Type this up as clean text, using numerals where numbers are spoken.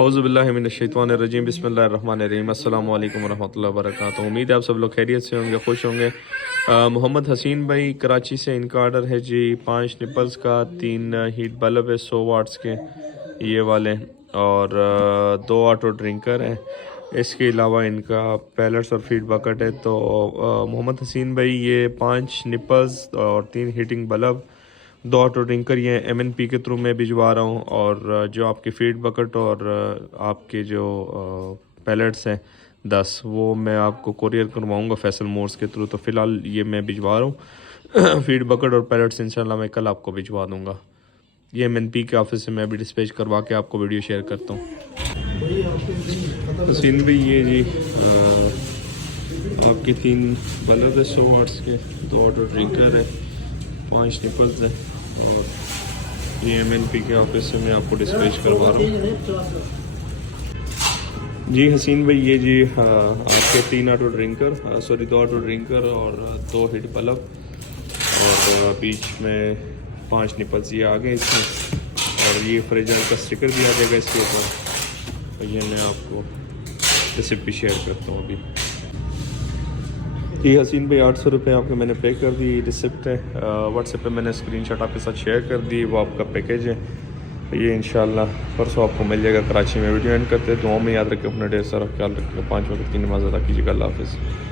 औज़ुबिल्लाहि मिनश्शैतानिर्रजीम बिस्मिल्लाहिर्रहमानिर्रहीम अस्सलामु अलैकुम वरहमतुल्लाहि वबरकातुहू। उम्मीद है आप सब लोग खैरियत से होंगे, खुश होंगे। मोहम्मद हसीन भाई कराची से, इनका ऑर्डर है जी 5 निपल्स का, 3 हीट बल्ब है 100 वाट्स के ये वाले, और 2 ऑटो ड्रिंकर हैं। इसके अलावा इनका पैलेट्स और फीड बकेट है। तो मोहम्मद हसीन भाई ये 5 निपल्स और 3 हीटिंग बल्ब, 2 ऑटो ड्रिंकर ये MNP के थ्रू मैं भिजवा रहा हूँ। और जो आपके फीड बकेट और आपके जो पैलेट्स हैं 10, वो मैं आपको कुरियर करवाऊँगा फैसल मोर्स के थ्रू। तो फ़िलहाल ये मैं भिजवा रहा हूँ फीड बकेट और पैलेट्स इंशाल्लाह मैं कल आपको भिजवा दूँगा। ये MNP के ऑफिस से मैं भी डिस्पैच करवा के आपको वीडियो शेयर करता हूँ। हसीन भाई ये जी आपके 3 बल्ब है 100 वाट्स के, 2 ऑटो ड्रिंकर है, 5 निपल्स है, और ये MNP के ऑफिस से मैं आपको डिस्पैच करवा रहा हूँ। जी हसीन भाई ये जी आपके 3 ऑटो ड्रिंकर, 2 ऑटो ड्रिंकर और 2 हीट बल्ब, और बीच में 5 निपल्स ये आ गए इसमें, और ये फ्रिज का स्टिकर भी आ जाएगा इसके ऊपर। और ये मैं आपको रिसिप्ट भी शेयर करता हूँ अभी। जी हसीन भाई 800 रुपये आपके मैंने पे कर दी, रिसिप्ट है। व्हाट्सएप पे मैंने स्क्रीनशॉट आपके साथ शेयर कर दी, वो आपका पैकेज है। ये इंशाल्लाह परसों आपको मिल जाएगा कराची में। वीडियो एंड करते हैं, दुआ में याद रखें अपना ढेर सारा ख्याल रखिएगा, 5 वक्त की नमाज़ अदा कीजिएगा। अल्लाह हाफ़िज़।